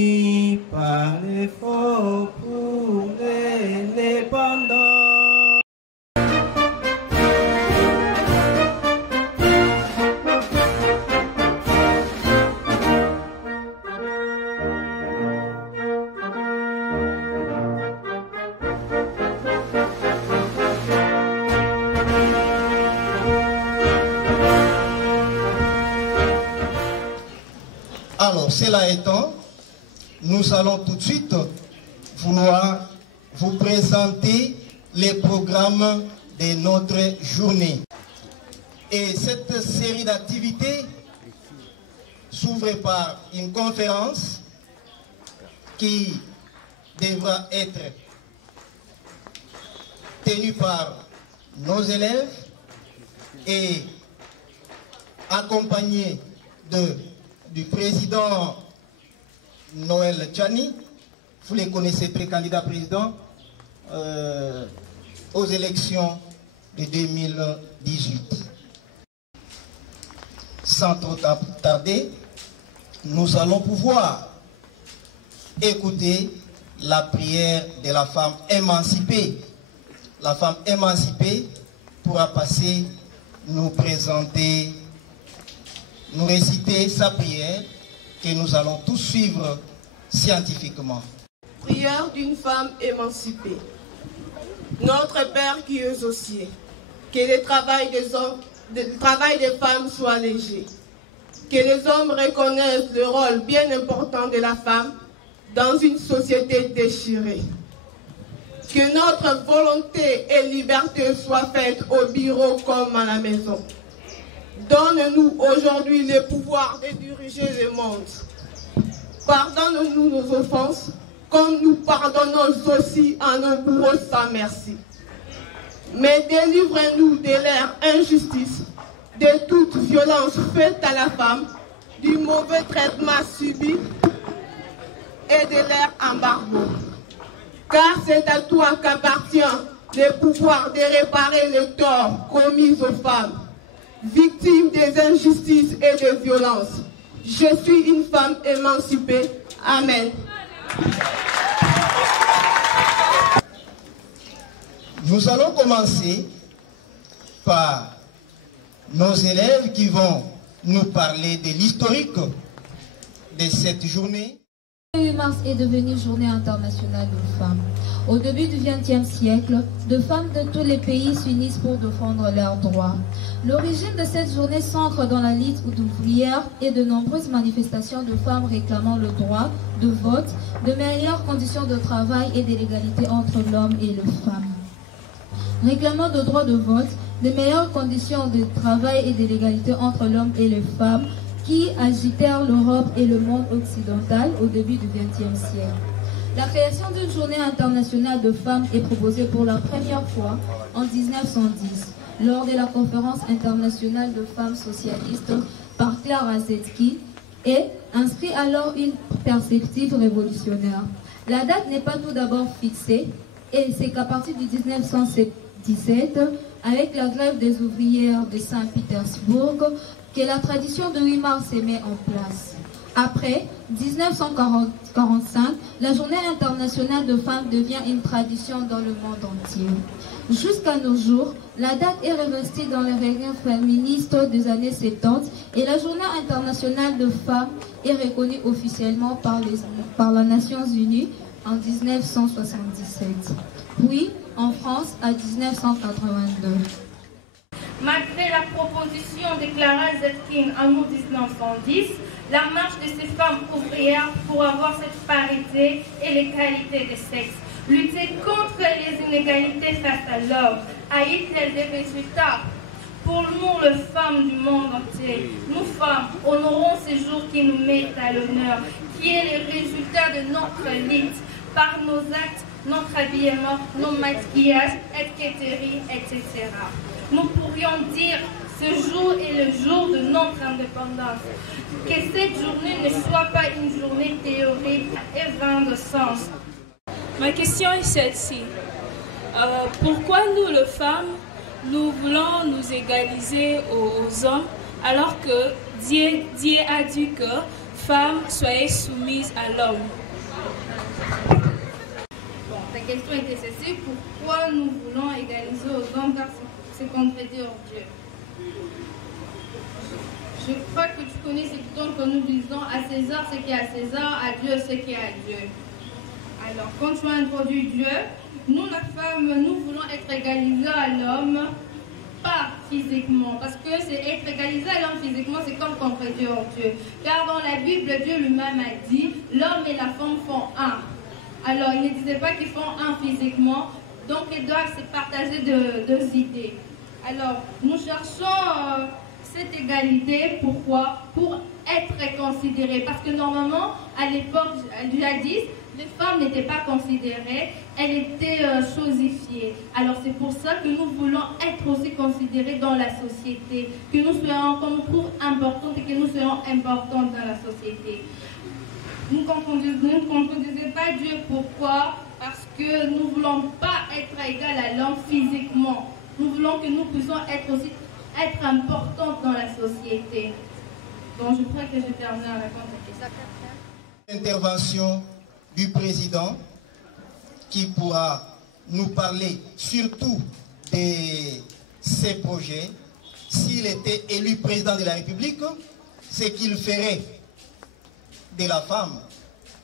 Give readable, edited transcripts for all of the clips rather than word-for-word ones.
unis par l'effort pour l'indépendance. Alors, cela étant, nous allons tout de suite vouloir vous présenter les programmes de notre journée. Et cette série d'activités s'ouvre par une conférence qui devra être tenue par nos élèves et accompagnée du président Noël Tchani. Vous les connaissez, pré-candidat président aux élections de 2018. Sans trop tarder, nous allons pouvoir écouter la prière de la femme émancipée. La femme émancipée pourra passer, nous présenter, nous réciter sa prière que nous allons tous suivre scientifiquement. Prière d'une femme émancipée. Notre Père qui es aux cieux, que le travail des femmes soit léger. Que les hommes reconnaissent le rôle bien important de la femme dans une société déchirée. Que notre volonté et liberté soient faites au bureau comme à la maison. Donne-nous aujourd'hui le pouvoir de diriger le monde. Pardonne-nous nos offenses, comme nous pardonnons aussi à nos bourreaux sans merci. Mais délivre-nous de leur injustice, de toute violence faite à la femme, du mauvais traitement subi et de leur embargo. Car c'est à toi qu'appartient le pouvoir de réparer les torts commis aux femmes, victimes des injustices et des violences. Je suis une femme émancipée. Amen. Nous allons commencer par nos élèves qui vont nous parler de l'historique de cette journée. Le 8 mars est devenu Journée internationale des femmes. Au début du XXe siècle, de femmes de tous les pays s'unissent pour défendre leurs droits. L'origine de cette journée s'ancre dans la lutte ouvrière et de nombreuses manifestations de femmes réclamant le droit de vote, de meilleures conditions de travail et de l'égalité entre l'homme et les femmes. Réclamant le droit de vote, de meilleures conditions de travail et de l'égalité entre l'homme et les femmes, qui agitèrent l'Europe et le monde occidental au début du XXe siècle. La création d'une journée internationale de femmes est proposée pour la première fois en 1910, lors de la conférence internationale de femmes socialistes par Clara Zetkin, et inscrit alors une perspective révolutionnaire. La date n'est pas tout d'abord fixée, et c'est qu'à partir de 1917, avec la grève des ouvrières de Saint-Pétersbourg, que la tradition de 8 mars se met en place. Après 1945, la journée internationale de femmes devient une tradition dans le monde entier. Jusqu'à nos jours, la date est restée dans les réunions féministes des années 70 et la journée internationale de femmes est reconnue officiellement par les Nations Unies en 1977, puis en France en 1982. Malgré la proposition de Clara Zetkin en 1910, la marche de ces femmes ouvrières pour avoir cette parité et l'égalité des sexes, lutter contre les inégalités face à l'homme, a eu des résultats. Pour nous, les femmes du monde entier, nous femmes, honorons ces jours qui nous mettent à l'honneur, qui est le résultat de notre lutte, par nos actes, notre habillement, nos maquillages, etc. Nous pourrions dire ce jour est le jour de notre indépendance. Que cette journée ne soit pas une journée théorique et vaine de sens. Ma question est celle-ci. Pourquoi nous, les femmes, nous voulons nous égaliser aux hommes alors que Dieu a dit que femmes, soyez soumises à l'homme. Bon, ta question était celle-ci, pourquoi nous voulons égaliser aux hommes car c'est contredire Dieu. Je crois que tu connais ce dicton que nous disons à César ce qui est à César, à Dieu ce qui est à Dieu. Alors, quand tu as introduit Dieu, nous, la femme, nous voulons être égalisés à l'homme, pas physiquement. Parce que c'est être égalisé à l'homme physiquement, c'est comme contredire Dieu. Car dans la Bible, Dieu lui-même a dit, l'homme et la femme font un. Alors, il ne disait pas qu'ils font un physiquement, donc ils doivent se partager deux idées. Alors, nous cherchons cette égalité, pourquoi? Pour être considérés. Parce que normalement, à l'époque jadis, les femmes n'étaient pas considérées, elles étaient chosifiées. Alors c'est pour ça que nous voulons être aussi considérés dans la société, que nous soyons, qu'on nous trouve importantes et que nous soyons importantes dans la société. Nous ne contredisons pas Dieu, pourquoi? Parce que nous ne voulons pas être égal à l'homme physiquement. Nous voulons que nous puissions être importantes dans la société. Donc je crois que je termine à répondre à la question. Intervention du président qui pourra nous parler surtout de ses projets. S'il était élu président de la République, ce qu'il ferait de la femme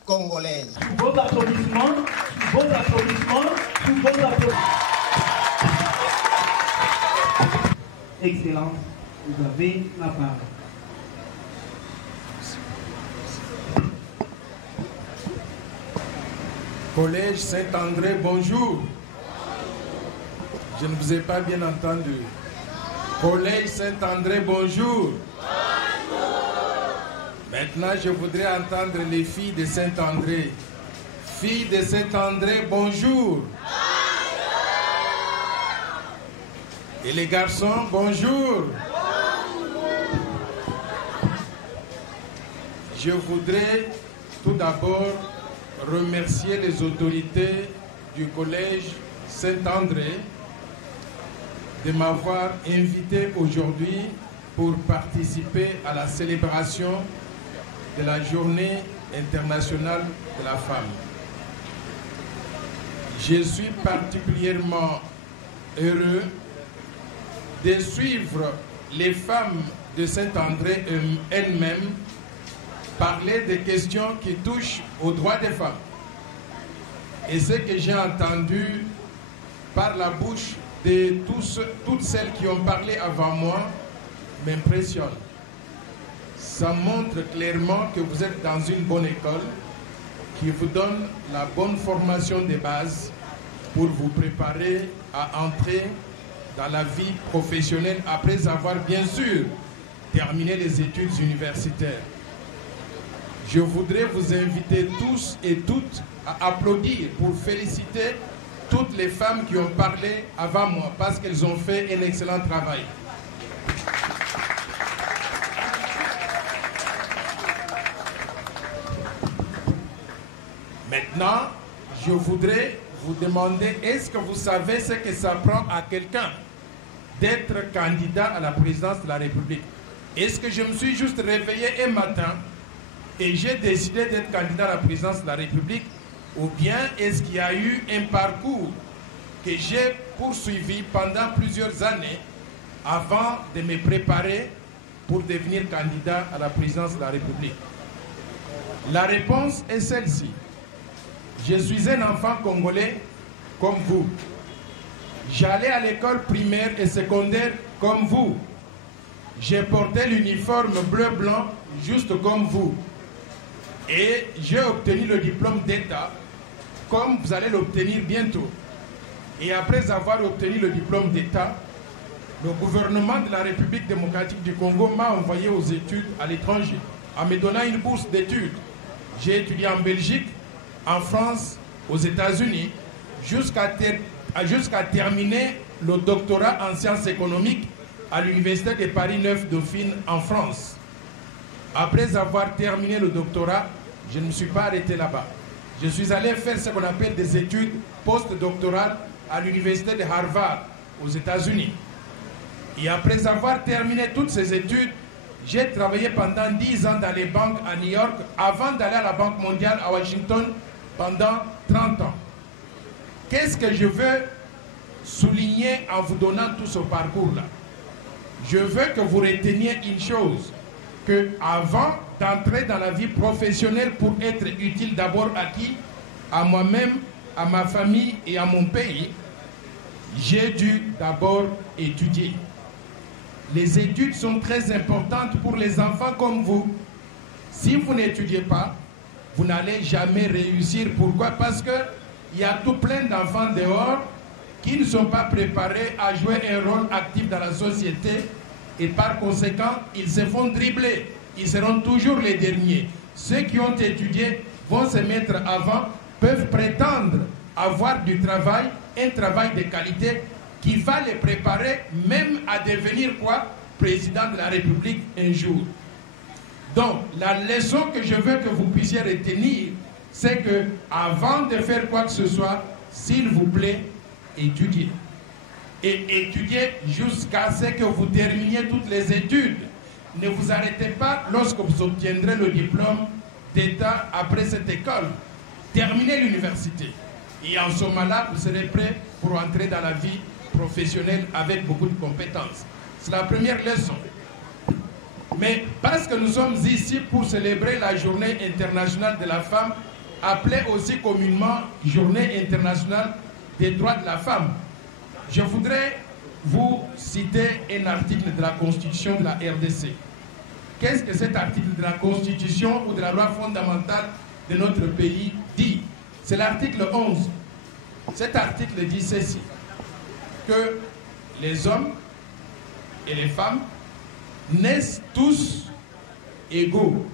congolaise. Vos applaudissements, vos applaudissements, vos applaudissements. Excellent, vous avez la parole. Collège Saint-André, bonjour. Je ne vous ai pas bien entendu. Collège Saint-André, bonjour. Maintenant, je voudrais entendre les filles de Saint-André. Filles de Saint-André, bonjour. Et les garçons, bonjour. Je voudrais tout d'abord remercier les autorités du collège Saint-André de m'avoir invité aujourd'hui pour participer à la célébration de la Journée internationale de la femme. Je suis particulièrement heureux de suivre les femmes de Saint-André elles-mêmes parler des questions qui touchent aux droits des femmes. Et ce que j'ai entendu par la bouche de toutes celles qui ont parlé avant moi m'impressionne. Ça montre clairement que vous êtes dans une bonne école qui vous donne la bonne formation de base pour vous préparer à entrer dans la vie professionnelle après avoir bien sûr terminé les études universitaires. Je voudrais vous inviter tous et toutes à applaudir pour féliciter toutes les femmes qui ont parlé avant moi parce qu'elles ont fait un excellent travail. Maintenant, je voudrais vous demander, est-ce que vous savez ce que ça prend à quelqu'un d'être candidat à la présidence de la République? Est-ce que je me suis juste réveillé un matin et j'ai décidé d'être candidat à la présidence de la République, ou bien est-ce qu'il y a eu un parcours que j'ai poursuivi pendant plusieurs années avant de me préparer pour devenir candidat à la présidence de la République? La réponse est celle-ci. Je suis un enfant congolais comme vous. J'allais à l'école primaire et secondaire comme vous. J'ai porté l'uniforme bleu-blanc juste comme vous. Et j'ai obtenu le diplôme d'État, comme vous allez l'obtenir bientôt. Et après avoir obtenu le diplôme d'État, le gouvernement de la République démocratique du Congo m'a envoyé aux études à l'étranger, en me donnant une bourse d'études. J'ai étudié en Belgique, en France, aux États-Unis, jusqu'à terminer le doctorat en sciences économiques à l'Université de Paris 9 Dauphine en France. Après avoir terminé le doctorat, je ne me suis pas arrêté là-bas. Je suis allé faire ce qu'on appelle des études postdoctorales à l'Université de Harvard, aux États-Unis. Et après avoir terminé toutes ces études, J'ai travaillé pendant 10 ans dans les banques à New York avant d'aller à la Banque mondiale à Washington pendant 30 ans. Qu'est-ce que je veux souligner en vous donnant tout ce parcours-là? Je veux que vous reteniez une chose, que avant d'entrer dans la vie professionnelle pour être utile d'abord à qui? À moi-même, à ma famille et à mon pays, j'ai dû d'abord étudier. Les études sont très importantes pour les enfants comme vous. Si vous n'étudiez pas, vous n'allez jamais réussir. Pourquoi? Parce qu'il y a tout plein d'enfants dehors qui ne sont pas préparés à jouer un rôle actif dans la société et par conséquent, ils se font dribbler. Ils seront toujours les derniers. Ceux qui ont étudié vont se mettre avant, peuvent prétendre avoir du travail, un travail de qualité qui va les préparer même à devenir quoi? Président de la République un jour. Donc, la leçon que je veux que vous puissiez retenir, c'est que avant de faire quoi que ce soit, s'il vous plaît, étudiez. Et étudiez jusqu'à ce que vous terminiez toutes les études. Ne vous arrêtez pas lorsque vous obtiendrez le diplôme d'État après cette école. Terminez l'université. Et en ce moment-là, vous serez prêt pour entrer dans la vie professionnelle avec beaucoup de compétences. C'est la première leçon. Mais parce que nous sommes ici pour célébrer la journée internationale de la femme, appelée aussi communément journée internationale des droits de la femme, je voudrais vous citer un article de la Constitution de la RDC. Qu'est-ce que cet article de la Constitution ou de la loi fondamentale de notre pays dit? C'est l'article 11. Cet article dit ceci, que les hommes et les femmes naissent tous égaux.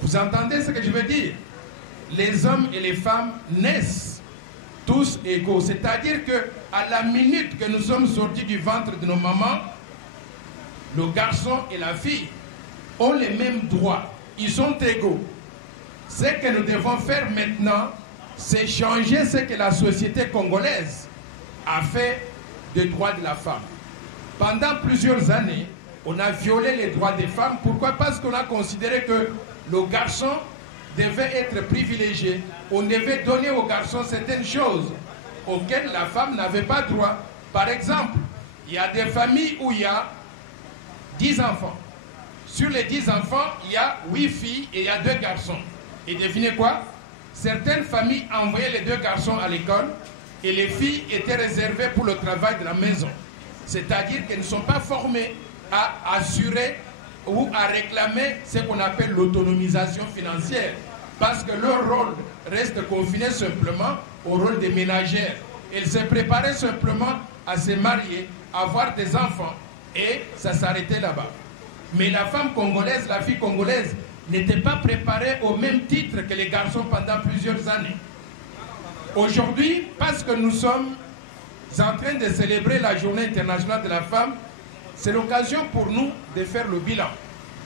Vous entendez ce que je veux dire? Les hommes et les femmes naissent tous égaux. C'est-à-dire qu'à la minute que nous sommes sortis du ventre de nos mamans, le garçon et la fille ont les mêmes droits. Ils sont égaux. Ce que nous devons faire maintenant, c'est changer ce que la société congolaise a fait des droits de la femme. Pendant plusieurs années, on a violé les droits des femmes. Pourquoi? Parce qu'on a considéré que le garçon devait être privilégié. On devait donner au garçon certaines choses auxquelles la femme n'avait pas droit. Par exemple, il y a des familles où il y a 10 enfants. Sur les 10 enfants, il y a 8 filles et il y a 2 garçons. Et devinez quoi? Certaines familles envoyaient les 2 garçons à l'école et les filles étaient réservées pour le travail de la maison. C'est-à-dire qu'elles ne sont pas formées à assurer ou à réclamer ce qu'on appelle l'autonomisation financière. Parce que leur rôle reste confiné simplement au rôle des ménagères. Elles se préparaient simplement à se marier, à avoir des enfants. Et ça s'arrêtait là-bas. Mais la femme congolaise, la fille congolaise, n'était pas préparée au même titre que les garçons pendant plusieurs années. Aujourd'hui, parce que nous sommes en train de célébrer la journée internationale de la femme, c'est l'occasion pour nous de faire le bilan,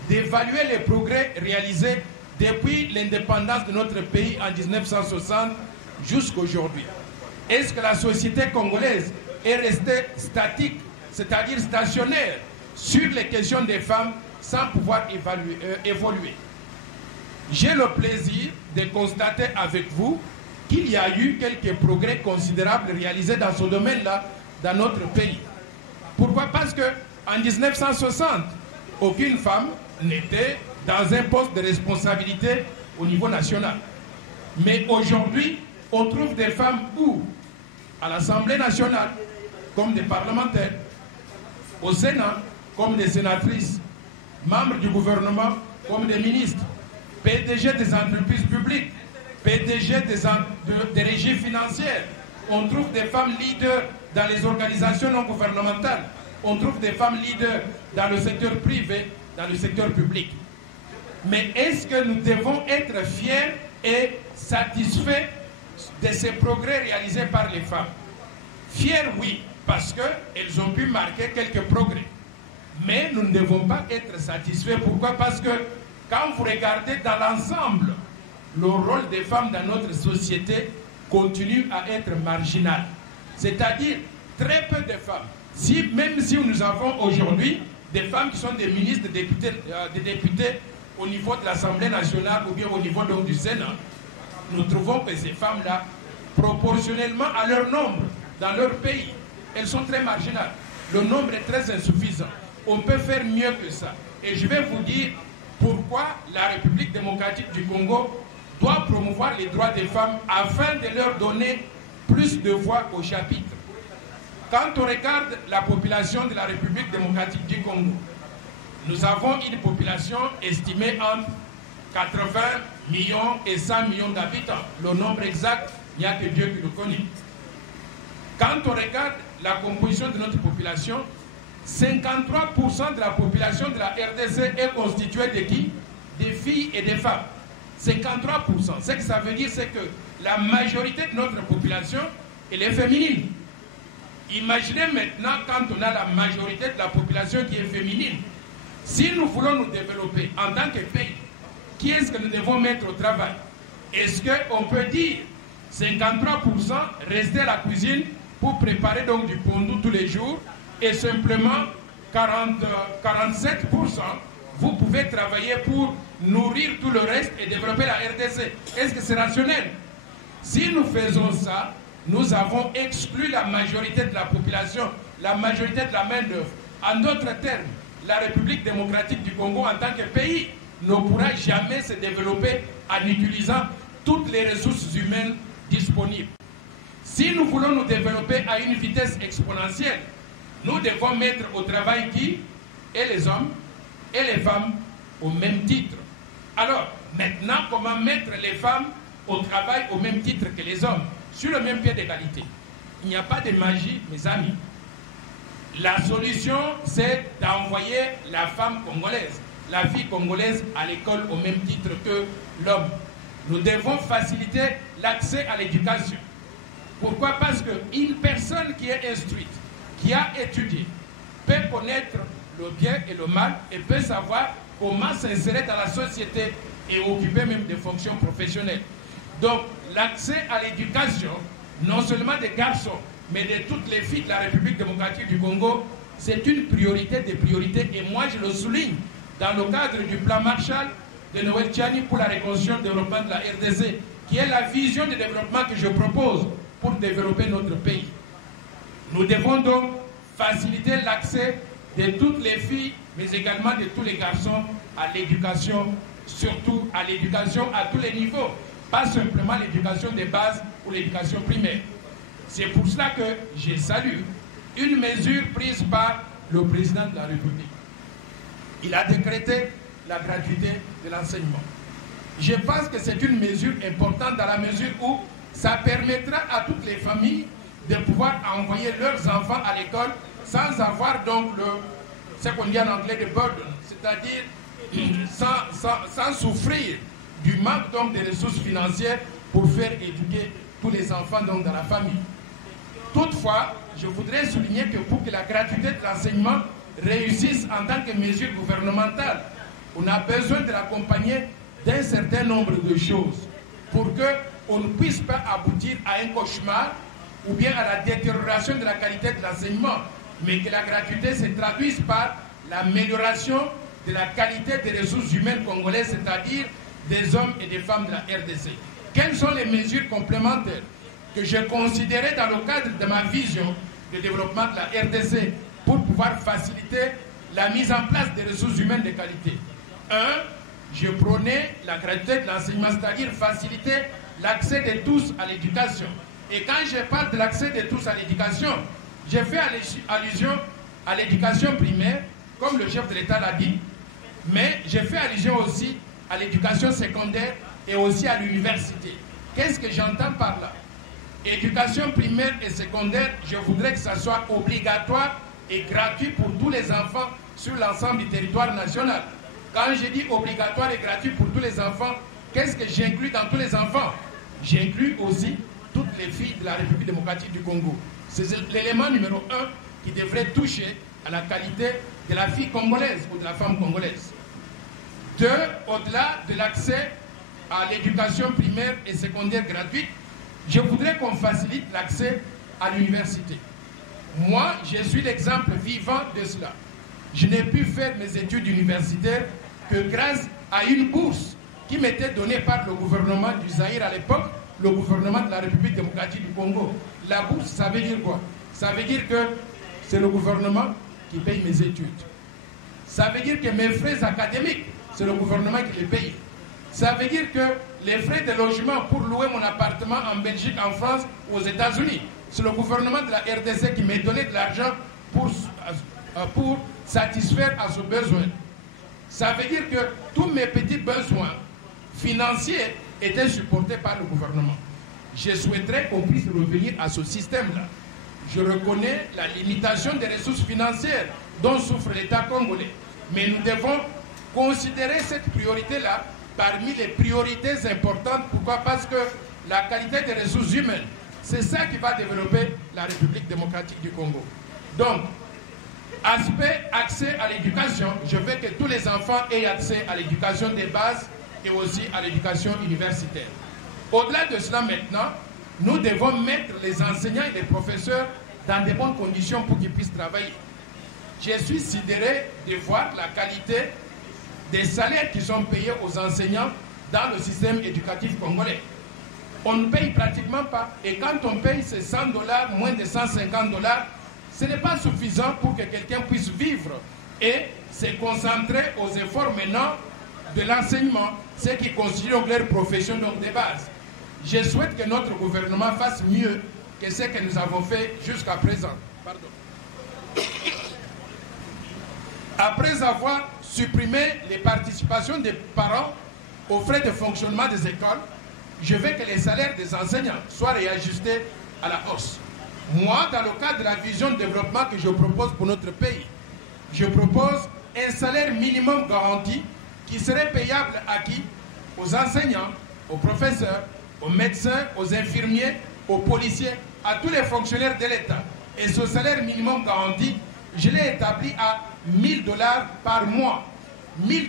d'évaluer les progrès réalisés depuis l'indépendance de notre pays en 1960 jusqu'à aujourd'hui. Est-ce que la société congolaise est restée statique, c'est-à-dire stationnaire, sur les questions des femmes sans pouvoir évoluer? J'ai le plaisir de constater avec vous qu'il y a eu quelques progrès considérables réalisés dans ce domaine-là, dans notre pays. Pourquoi? Parce qu'en 1960, aucune femme n'était dans un poste de responsabilité au niveau national. Mais aujourd'hui, on trouve des femmes où? À l'Assemblée nationale, comme des parlementaires, au Sénat, comme des sénatrices, membres du gouvernement, comme des ministres, PDG des entreprises publiques, PDG des régies financières. On trouve des femmes leaders dans les organisations non gouvernementales. On trouve des femmes leaders dans le secteur privé, dans le secteur public. Mais est-ce que nous devons être fiers et satisfaits de ces progrès réalisés par les femmes? Fiers, oui, parce qu'elles ont pu marquer quelques progrès. Mais nous ne devons pas être satisfaits. Pourquoi? Parce que quand vous regardez dans l'ensemble, le rôle des femmes dans notre société continue à être marginal. C'est-à-dire très peu de femmes. Même si nous avons aujourd'hui des femmes qui sont des ministres, des députés au niveau de l'Assemblée nationale ou bien au niveau donc du Sénat, nous trouvons que ces femmes-là, proportionnellement à leur nombre dans leur pays, elles sont très marginales. Le nombre est très insuffisant. On peut faire mieux que ça. Et je vais vous dire pourquoi la République démocratique du Congo doit promouvoir les droits des femmes afin de leur donner plus de voix au chapitre. Quand on regarde la population de la République démocratique du Congo, nous avons une population estimée entre 80 millions et 100 millions d'habitants. Le nombre exact, il n'y a que Dieu qui le connaît. Quand on regarde la composition de notre population, 53% de la population de la RDC est constituée de qui? Des filles et des femmes. 53%. Ce que ça veut dire, c'est que la majorité de notre population, elle est féminine. Imaginez maintenant quand on a la majorité de la population qui est féminine. Si nous voulons nous développer en tant que pays, qui est-ce que nous devons mettre au travail? Est-ce qu'on peut dire 53% rester à la cuisine pour préparer donc du pondou tous les jours et simplement 47%, vous pouvez travailler pour nourrir tout le reste et développer la RDC. Est-ce que c'est rationnel? Si nous faisons ça, nous avons exclu la majorité de la population, la majorité de la main-d'œuvre. En d'autres termes, la République démocratique du Congo en tant que pays ne pourra jamais se développer en utilisant toutes les ressources humaines disponibles. Si nous voulons nous développer à une vitesse exponentielle, nous devons mettre au travail qui? Et les hommes et les femmes au même titre. Alors, maintenant, comment mettre les femmes au travail au même titre que les hommes, sur le même pied d'égalité? Il n'y a pas de magie, mes amis. La solution, c'est d'envoyer la femme congolaise, la fille congolaise à l'école au même titre que l'homme. Nous devons faciliter l'accès à l'éducation. Pourquoi? Parce qu'une personne qui est instruite, qui a étudié, peut connaître le bien et le mal et peut savoir comment s'insérer dans la société et occuper même des fonctions professionnelles. Donc, l'accès à l'éducation, non seulement des garçons, mais de toutes les filles de la République démocratique du Congo, c'est une priorité des priorités. Et moi, je le souligne, dans le cadre du plan Marshall de Noël Tchani pour la reconstruction et le développement de la RDC, qui est la vision de développement que je propose pour développer notre pays. Nous devons donc faciliter l'accès de toutes les filles, mais également de tous les garçons à l'éducation, surtout à l'éducation à tous les niveaux, pas simplement l'éducation de base ou l'éducation primaire. C'est pour cela que je salue une mesure prise par le président de la République. Il a décrété la gratuité de l'enseignement. Je pense que c'est une mesure importante dans la mesure où ça permettra à toutes les familles de pouvoir envoyer leurs enfants à l'école sans avoir donc ce qu'on dit en anglais de burden, c'est-à-dire sans souffrir du manque donc de ressources financières pour faire éduquer tous les enfants donc dans la famille. Toutefois, je voudrais souligner que pour que la gratuité de l'enseignement réussisse en tant que mesure gouvernementale, on a besoin de l'accompagner d'un certain nombre de choses pour qu'on ne puisse pas aboutir à un cauchemar ou bien à la détérioration de la qualité de l'enseignement, mais que la gratuité se traduise par l'amélioration de la qualité des ressources humaines congolaises, c'est-à-dire des hommes et des femmes de la RDC. Quelles sont les mesures complémentaires que j'ai considérées dans le cadre de ma vision de développement de la RDC pour pouvoir faciliter la mise en place des ressources humaines de qualité? 1. Je prônais la gratuité de l'enseignement, c'est-à-dire faciliter l'accès de tous à l'éducation. Et quand je parle de l'accès de tous à l'éducation, j'ai fait allusion à l'éducation primaire, comme le chef de l'État l'a dit, mais j'ai fait allusion aussi à l'éducation secondaire et aussi à l'université. Qu'est-ce que j'entends par là? Éducation primaire et secondaire, je voudrais que ça soit obligatoire et gratuit pour tous les enfants sur l'ensemble du territoire national. Quand je dis obligatoire et gratuit pour tous les enfants, qu'est-ce que j'inclus dans tous les enfants? J'inclus aussi toutes les filles de la République démocratique du Congo. C'est l'élément numéro 1 qui devrait toucher à la qualité de la fille congolaise ou de la femme congolaise. 2. Au-delà de l'accès à l'éducation primaire et secondaire gratuite, je voudrais qu'on facilite l'accès à l'université. Moi, je suis l'exemple vivant de cela. je n'ai pu faire mes études universitaires que grâce à une bourse qui m'était donnée par le gouvernement du Zaïre à l'époque, le gouvernement de la République démocratique du Congo. La bourse, ça veut dire quoi? Ça veut dire que c'est le gouvernement qui paye mes études. Ça veut dire que mes frais académiques, c'est le gouvernement qui les paye. Ça veut dire que les frais de logement pour louer mon appartement en Belgique, en France ou aux États-Unis, c'est le gouvernement de la RDC qui m'a donné de l'argent pour satisfaire à ce besoin. Ça veut dire que tous mes petits besoins financiers étaient supportés par le gouvernement. Je souhaiterais qu'on puisse revenir à ce système-là. Je reconnais la limitation des ressources financières dont souffre l'État congolais. Mais nous devons considérer cette priorité-là parmi les priorités importantes. Pourquoi? Parce que la qualité des ressources humaines, c'est ça qui va développer la République démocratique du Congo. Donc, accès à l'éducation, je veux que tous les enfants aient accès à l'éducation des bases et aussi à l'éducation universitaire. Au-delà de cela maintenant, nous devons mettre les enseignants et les professeurs dans de bonnes conditions pour qu'ils puissent travailler. Je suis sidéré de voir la qualité des salaires qui sont payés aux enseignants dans le système éducatif congolais. On ne paye pratiquement pas. Et quand on paye ces $100, moins de $150, ce n'est pas suffisant pour que quelqu'un puisse vivre et se concentrer aux efforts maintenant de l'enseignement, ce qui constitue leur profession donc de base. Je souhaite que notre gouvernement fasse mieux que ce que nous avons fait jusqu'à présent. Pardon. Après avoir supprimé les participations des parents aux frais de fonctionnement des écoles, je veux que les salaires des enseignants soient réajustés à la hausse. Moi, dans le cadre de la vision de développement que je propose pour notre pays, je propose un salaire minimum garanti qui serait payable à qui? Aux enseignants, aux professeurs, aux médecins, aux infirmiers, aux policiers, à tous les fonctionnaires de l'État. Et ce salaire minimum garanti, je l'ai établi à $1000 par mois. $1000,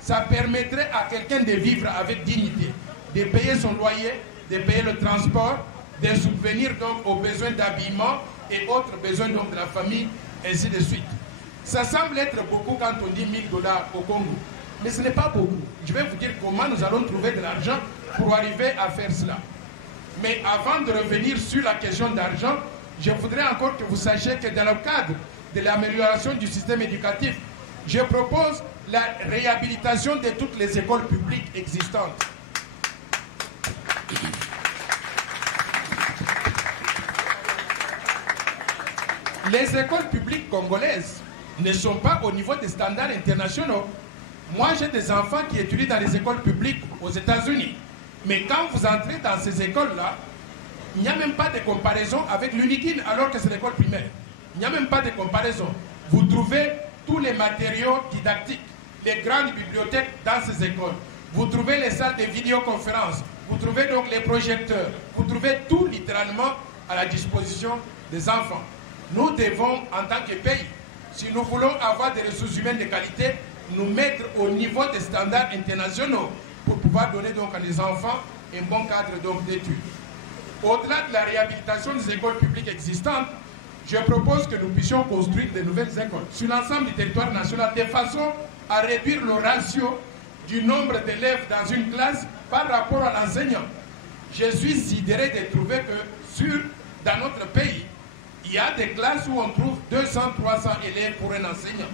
ça permettrait à quelqu'un de vivre avec dignité, de payer son loyer, de payer le transport, de subvenir donc aux besoins d'habillement et autres besoins donc de la famille, ainsi de suite. Ça semble être beaucoup quand on dit $1000 au Congo, mais ce n'est pas beaucoup. Je vais vous dire comment nous allons trouver de l'argent pour arriver à faire cela. Mais avant de revenir sur la question d'argent, je voudrais encore que vous sachiez que dans le cadre de l'amélioration du système éducatif, je propose la réhabilitation de toutes les écoles publiques existantes. Les écoles publiques congolaises ne sont pas au niveau des standards internationaux. Moi, j'ai des enfants qui étudient dans les écoles publiques aux États-Unis. Mais quand vous entrez dans ces écoles-là, il n'y a même pas de comparaison avec l'UNIKIN alors que c'est l'école primaire. Il n'y a même pas de comparaison. Vous trouvez tous les matériaux didactiques, les grandes bibliothèques dans ces écoles. Vous trouvez les salles de vidéoconférence. Vous trouvez donc les projecteurs. Vous trouvez tout littéralement à la disposition des enfants. Nous devons, en tant que pays, si nous voulons avoir des ressources humaines de qualité, nous mettre au niveau des standards internationaux pour pouvoir donner donc à nos enfants un bon cadre d'études. Au-delà de la réhabilitation des écoles publiques existantes, je propose que nous puissions construire de nouvelles écoles sur l'ensemble du territoire national de façon à réduire le ratio du nombre d'élèves dans une classe par rapport à l'enseignant. Je suis sidéré de trouver que dans notre pays, il y a des classes où on trouve 200, 300 élèves pour un enseignant.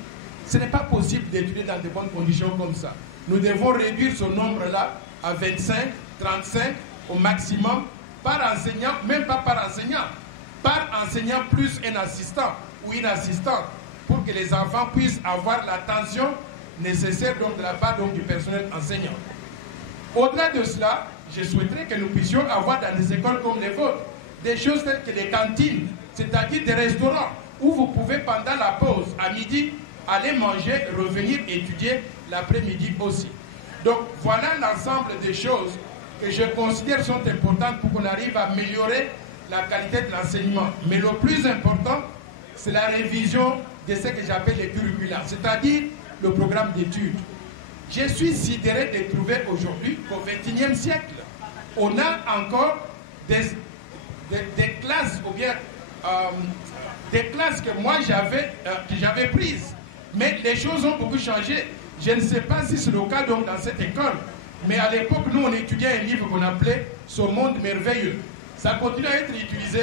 Ce n'est pas possible d'étudier dans de bonnes conditions comme ça. Nous devons réduire ce nombre-là à 25, 35 au maximum par enseignant, même pas par enseignant plus un assistant ou une assistante pour que les enfants puissent avoir l'attention nécessaire donc, de la part donc, du personnel enseignant. Au-delà de cela, je souhaiterais que nous puissions avoir dans des écoles comme les vôtres des choses telles que les cantines, c'est-à-dire des restaurants où vous pouvez pendant la pause à midi aller manger, revenir étudier l'après-midi aussi. Donc voilà l'ensemble des choses que je considère sont importantes pour qu'on arrive à améliorer la qualité de l'enseignement. Mais le plus important, c'est la révision de ce que j'appelle les curricula, c'est-à-dire le programme d'études. Je suis sidéré de trouver aujourd'hui qu'au XXIe siècle, on a encore des classes, ou bien des classes que moi j'avais prises Mais les choses ont beaucoup changé. Je ne sais pas si c'est le cas donc dans cette école, mais à l'époque, nous, on étudiait un livre qu'on appelait « Ce monde merveilleux ». Ça continue à être utilisé.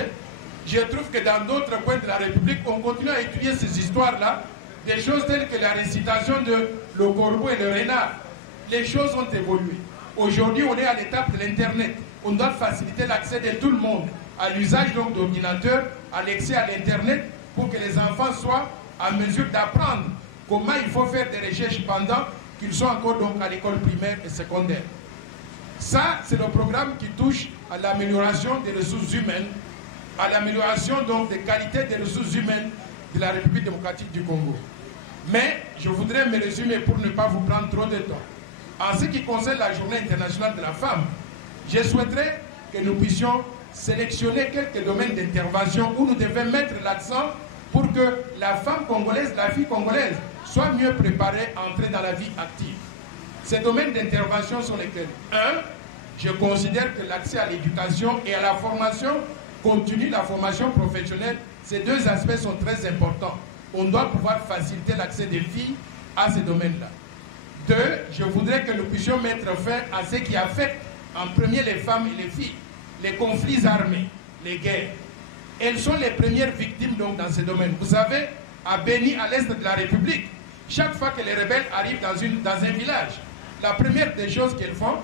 Je trouve que dans d'autres coins de la République, on continue à étudier ces histoires-là, des choses telles que la récitation de Le Corbeau et le Renard. Les choses ont évolué. Aujourd'hui, on est à l'étape de l'Internet. On doit faciliter l'accès de tout le monde à l'usage d'ordinateurs, à l'accès à l'Internet, pour que les enfants soient en mesure d'apprendre comment il faut faire des recherches pendant qu'ils sont encore donc à l'école primaire et secondaire. Ça, c'est le programme qui touche à l'amélioration des ressources humaines, à l'amélioration donc des qualités des ressources humaines de la République démocratique du Congo. Mais je voudrais me résumer pour ne pas vous prendre trop de temps. En ce qui concerne la Journée internationale de la femme, je souhaiterais que nous puissions sélectionner quelques domaines d'intervention où nous devons mettre l'accent pour que la femme congolaise, la fille congolaise, soit mieux préparée à entrer dans la vie active. Ces domaines d'intervention sont lesquels? 1. Je considère que l'accès à l'éducation et à la formation continue, la formation professionnelle, ces deux aspects sont très importants. On doit pouvoir faciliter l'accès des filles à ces domaines-là. 2. Je voudrais que nous puissions mettre fin à ce qui affecte en premier les femmes et les filles, les conflits armés, les guerres. Elles sont les premières victimes donc dans ces domaines. Vous savez, à Béni, à l'est de la République, chaque fois que les rebelles arrivent dans un village, la première des choses qu'elles font,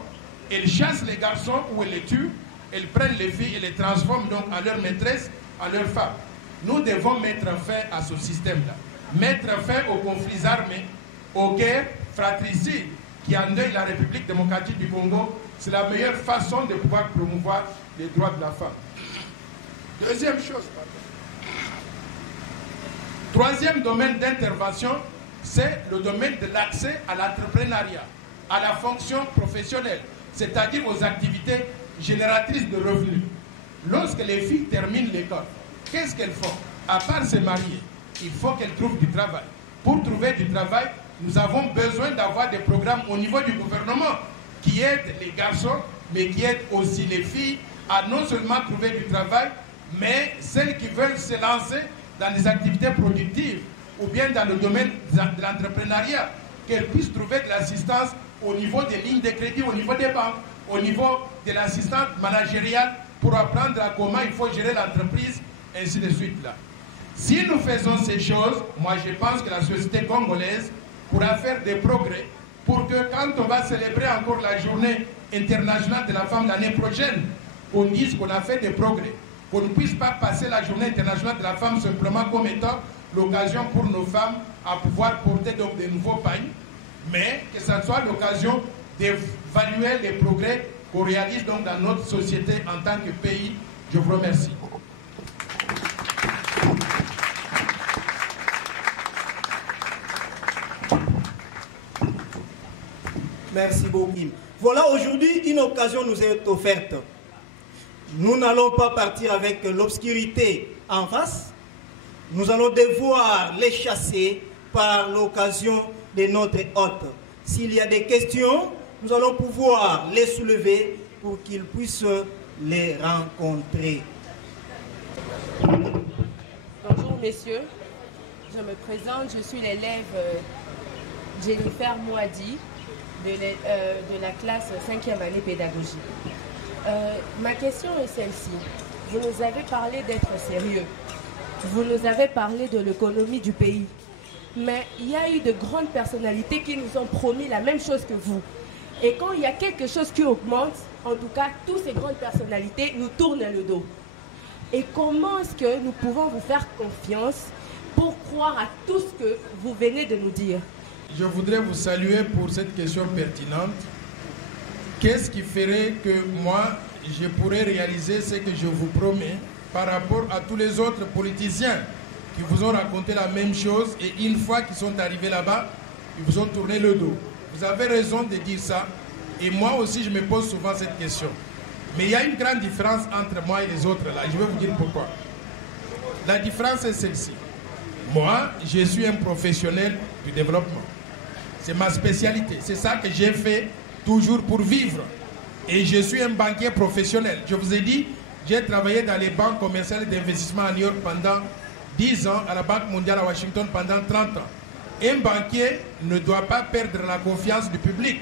elles chassent les garçons ou elles les tuent, elles prennent les filles et les transforment donc en leur maîtresse, en leur femme. Nous devons mettre fin à ce système-là. Mettre fin aux conflits armés, aux guerres fratricides qui endeuillent la République démocratique du Congo. C'est la meilleure façon de pouvoir promouvoir les droits de la femme. Deuxième chose. Troisième domaine d'intervention, c'est le domaine de l'accès à l'entrepreneuriat, à la fonction professionnelle, c'est-à-dire aux activités génératrices de revenus. Lorsque les filles terminent l'école, qu'est-ce qu'elles font? À part se marier, il faut qu'elles trouvent du travail. Pour trouver du travail, nous avons besoin d'avoir des programmes au niveau du gouvernement qui aident les garçons, mais qui aident aussi les filles à non seulement trouver du travail, mais celles qui veulent se lancer dans des activités productives ou bien dans le domaine de l'entrepreneuriat, qu'elles puissent trouver de l'assistance au niveau des lignes de crédit, au niveau des banques, au niveau de l'assistance managériale pour apprendre à comment il faut gérer l'entreprise, ainsi de suite là. Si nous faisons ces choses, moi je pense que la société congolaise pourra faire des progrès pour que quand on va célébrer encore la journée internationale de la femme l'année prochaine, qu'on dise qu'on a fait des progrès, qu'on ne puisse pas passer la journée internationale de la femme simplement comme étant l'occasion pour nos femmes à pouvoir porter donc de nouveaux pagnes, mais que ça soit l'occasion d'évaluer les progrès qu'on réalise donc dans notre société en tant que pays. Je vous remercie. Merci beaucoup. Voilà, aujourd'hui, une occasion nous est offerte. Nous n'allons pas partir avec l'obscurité en face. Nous allons devoir les chasser par l'occasion de notre hôte. S'il y a des questions, nous allons pouvoir les soulever pour qu'ils puissent les rencontrer. Bonjour messieurs, je me présente, je suis l'élève Jennifer Mouadi de la classe 5e année pédagogie. Ma question est celle-ci. Vous nous avez parlé d'être sérieux. Vous nous avez parlé de l'économie du pays. Mais il y a eu de grandes personnalités qui nous ont promis la même chose que vous. Et quand il y a quelque chose qui augmente, en tout cas, toutes ces grandes personnalités nous tournent le dos. Et comment est-ce que nous pouvons vous faire confiance pour croire à tout ce que vous venez de nous dire? Je voudrais vous saluer pour cette question pertinente. Qu'est-ce qui ferait que moi, je pourrais réaliser ce que je vous promets par rapport à tous les autres politiciens qui vous ont raconté la même chose et une fois qu'ils sont arrivés là-bas, ils vous ont tourné le dos. Vous avez raison de dire ça et moi aussi je me pose souvent cette question. Mais il y a une grande différence entre moi et les autres là. Je vais vous dire pourquoi. La différence est celle-ci. Moi, je suis un professionnel du développement. C'est ma spécialité. C'est ça que j'ai fait toujours pour vivre. Et je suis un banquier professionnel. Je vous ai dit, j'ai travaillé dans les banques commerciales d'investissement à New York pendant 10 ans, à la Banque mondiale à Washington pendant 30 ans. Un banquier ne doit pas perdre la confiance du public.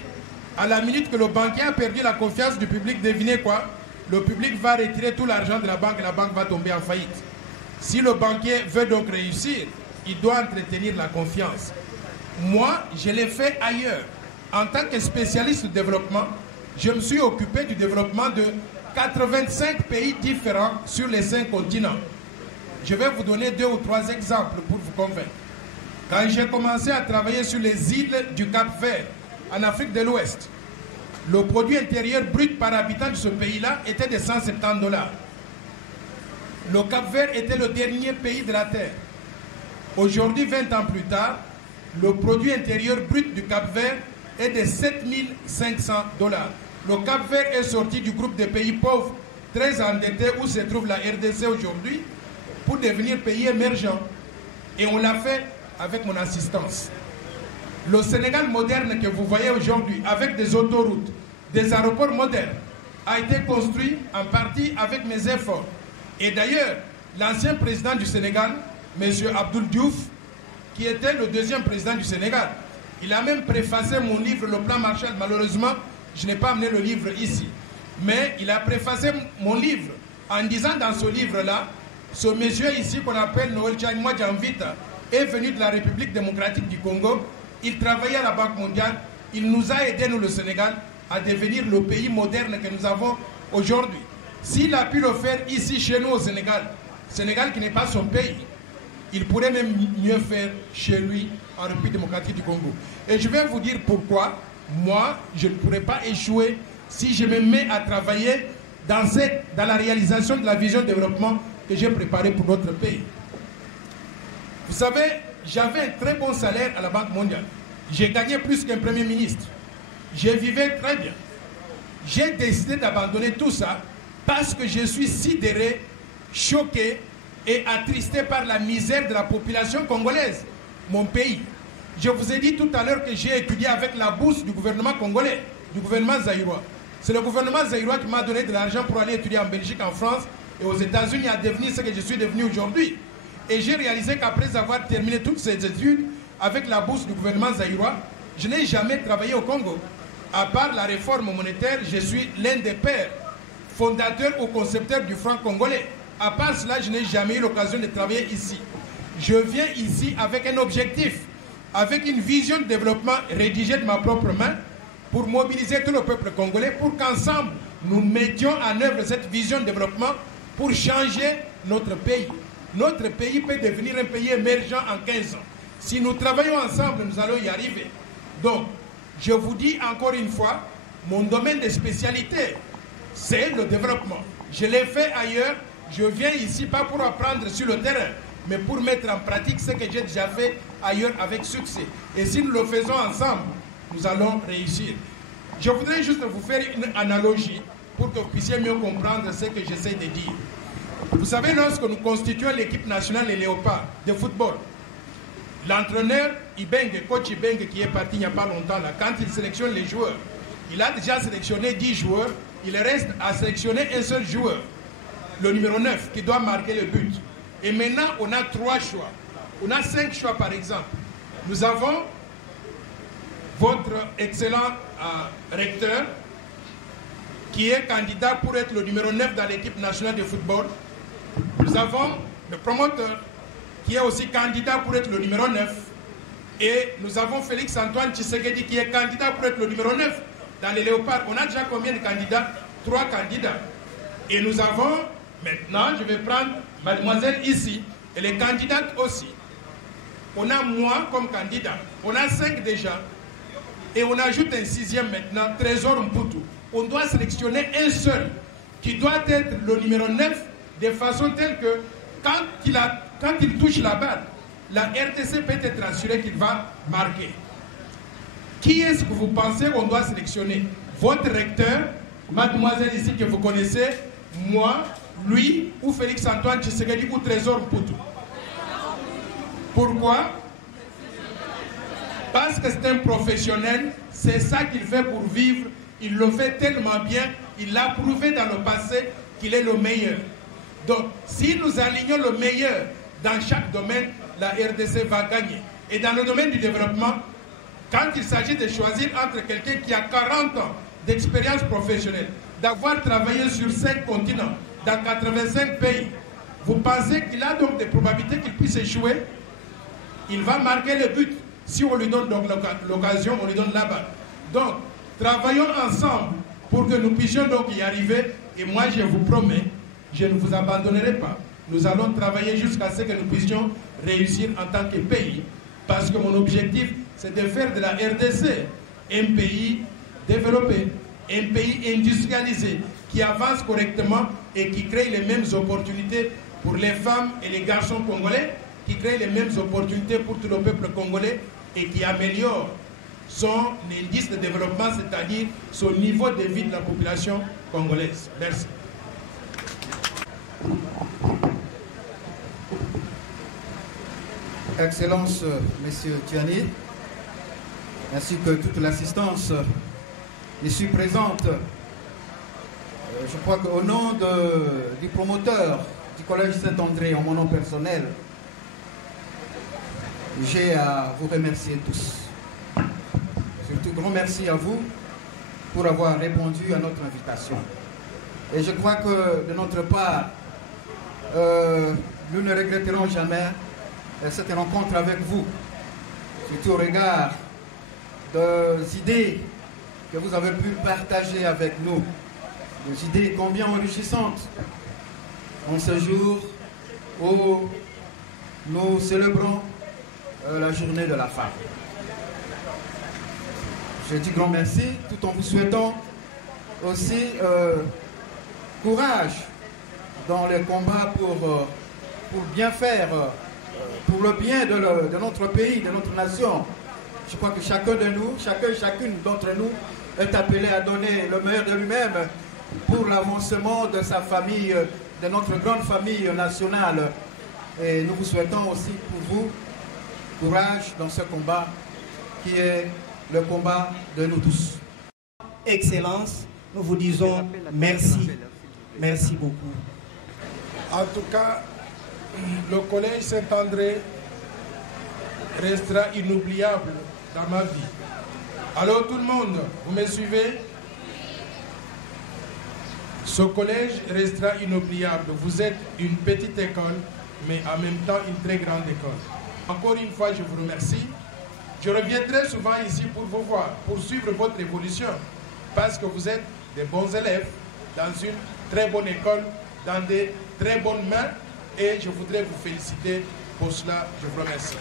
À la minute que le banquier a perdu la confiance du public, devinez quoi? Le public va retirer tout l'argent de la banque et la banque va tomber en faillite. Si le banquier veut donc réussir, il doit entretenir la confiance. Moi, je l'ai fait ailleurs. En tant que spécialiste du développement, je me suis occupé du développement de 85 pays différents sur les 5 continents. Je vais vous donner 2 ou 3 exemples pour vous convaincre. Quand j'ai commencé à travailler sur les îles du Cap-Vert, en Afrique de l'Ouest, le produit intérieur brut par habitant de ce pays-là était de 170 $. Le Cap-Vert était le dernier pays de la Terre. Aujourd'hui, 20 ans plus tard, le produit intérieur brut du Cap-Vert est de 7 500 $. Le Cap-Vert est sorti du groupe des pays pauvres, très endettés, où se trouve la RDC aujourd'hui, pour devenir pays émergent. Et on l'a fait avec mon assistance. Le Sénégal moderne que vous voyez aujourd'hui, avec des autoroutes, des aéroports modernes, a été construit en partie avec mes efforts. Et d'ailleurs, l'ancien président du Sénégal, M. Abdoul Diouf, qui était le 2e président du Sénégal, il a même préfacé mon livre, Le Plan Marshall. Malheureusement, je n'ai pas amené le livre ici. Mais il a préfacé mon livre en disant dans ce livre-là, ce monsieur ici qu'on appelle Noël Tchagnoua Djamvita est venu de la République démocratique du Congo. Il travaillait à la Banque mondiale. Il nous a aidés, nous le Sénégal, à devenir le pays moderne que nous avons aujourd'hui. S'il a pu le faire ici chez nous au Sénégal, Sénégal qui n'est pas son pays, il pourrait même mieux faire chez lui en République démocratique du Congo. Et je vais vous dire pourquoi moi, je ne pourrais pas échouer si je me mets à travailler dans la réalisation de la vision de développement que j'ai préparée pour notre pays. Vous savez, j'avais un très bon salaire à la Banque mondiale. J'ai gagné plus qu'un premier ministre. Je vivais très bien. J'ai décidé d'abandonner tout ça parce que je suis sidéré, choqué et attristé par la misère de la population congolaise, mon pays. Je vous ai dit tout à l'heure que j'ai étudié avec la bourse du gouvernement congolais, du gouvernement zaïrois. C'est le gouvernement zaïrois qui m'a donné de l'argent pour aller étudier en Belgique, en France et aux États-Unis à devenir ce que je suis devenu aujourd'hui. Et j'ai réalisé qu'après avoir terminé toutes ces études avec la bourse du gouvernement zaïrois, je n'ai jamais travaillé au Congo. À part la réforme monétaire, je suis l'un des pères fondateurs ou concepteurs du franc congolais. À part cela, je n'ai jamais eu l'occasion de travailler ici. Je viens ici avec un objectif, avec une vision de développement rédigée de ma propre main pour mobiliser tout le peuple congolais pour qu'ensemble, nous mettions en œuvre cette vision de développement pour changer notre pays. Notre pays peut devenir un pays émergent en 15 ans. Si nous travaillons ensemble, nous allons y arriver. Donc, je vous dis encore une fois, mon domaine de spécialité, c'est le développement. Je l'ai fait ailleurs, je viens ici pas pour apprendre sur le terrain, mais pour mettre en pratique ce que j'ai déjà fait ailleurs avec succès. Et si nous le faisons ensemble, nous allons réussir. Je voudrais juste vous faire une analogie pour que vous puissiez mieux comprendre ce que j'essaie de dire. Vous savez, lorsque nous constituons l'équipe nationale des Léopards de football, l'entraîneur Ibenge, coach Ibenge qui est parti il n'y a pas longtemps, là, quand il sélectionne les joueurs, il a déjà sélectionné 10 joueurs, il reste à sélectionner un seul joueur, le numéro 9, qui doit marquer le but. Et maintenant, on a 3 choix. On a 5 choix par exemple. Nous avons votre excellent recteur, qui est candidat pour être le numéro 9 dans l'équipe nationale de football. Nous avons le promoteur, qui est aussi candidat pour être le numéro 9. Et nous avons Félix Antoine Tshisekedi, qui est candidat pour être le numéro 9 dans les Léopards. On a déjà combien de candidats? 3 candidats. Et nous avons, maintenant, je vais prendre mademoiselle ici, elle est candidate aussi. On a moi comme candidat. On a 5 déjà. Et on ajoute un 6e maintenant, Trésor Mputu. On doit sélectionner un seul, qui doit être le numéro 9, de façon telle que quand il touche la balle, la RTC peut être assurée qu'il va marquer. Qui est-ce que vous pensez qu'on doit sélectionner? Votre recteur, mademoiselle ici que vous connaissez, moi, lui, ou Félix Antoine Tshisekedi, ou Trésor Mputu. Pourquoi? Parce que c'est un professionnel, c'est ça qu'il fait pour vivre, il le fait tellement bien, il l'a prouvé dans le passé qu'il est le meilleur. Donc, si nous alignons le meilleur dans chaque domaine, la RDC va gagner. Et dans le domaine du développement, quand il s'agit de choisir entre quelqu'un qui a 40 ans d'expérience professionnelle, d'avoir travaillé sur 5 continents, dans 85 pays, vous pensez qu'il a donc des probabilités qu'il puisse échouer? Il va marquer le but. Si on lui donne donc l'occasion, on lui donne la balle. Donc, travaillons ensemble pour que nous puissions donc y arriver. Et moi, je vous promets, je ne vous abandonnerai pas. Nous allons travailler jusqu'à ce que nous puissions réussir en tant que pays. Parce que mon objectif, c'est de faire de la RDC un pays développé, un pays industrialisé, qui avance correctement et qui crée les mêmes opportunités pour les femmes et les garçons congolais, qui crée les mêmes opportunités pour tout le peuple congolais et qui améliore son indice de développement, c'est-à-dire son niveau de vie de la population congolaise. Merci. Excellence, Monsieur Tiani, ainsi que toute l'assistance ici présente. Je crois qu'au nom du promoteur du Collège Saint-André, en mon nom personnel, j'ai à vous remercier tous. Surtout, grand merci à vous pour avoir répondu à notre invitation. Et je crois que de notre part, nous ne regretterons jamais cette rencontre avec vous, surtout au regard des idées que vous avez pu partager avec nous, des idées combien enrichissantes en ce jour où nous célébrons la journée de la femme. Je dis grand merci, tout en vous souhaitant aussi courage dans les combats pour bien faire, pour le bien de notre pays, de notre nation. Je crois que chacun de nous, chacune d'entre nous est appelé à donner le meilleur de lui-même pour l'avancement de sa famille, de notre grande famille nationale. Et nous vous souhaitons aussi pour vous courage dans ce combat qui est le combat de nous tous. Excellence, nous vous disons merci. Merci beaucoup. En tout cas, le Collège Saint-André restera inoubliable dans ma vie. Alors tout le monde, vous me suivez? Ce collège restera inoubliable. Vous êtes une petite école, mais en même temps une très grande école. Encore une fois, je vous remercie. Je reviendrai souvent ici pour vous voir, pour suivre votre évolution, parce que vous êtes des bons élèves dans une très bonne école, dans des très bonnes mains, et je voudrais vous féliciter pour cela. Je vous remercie.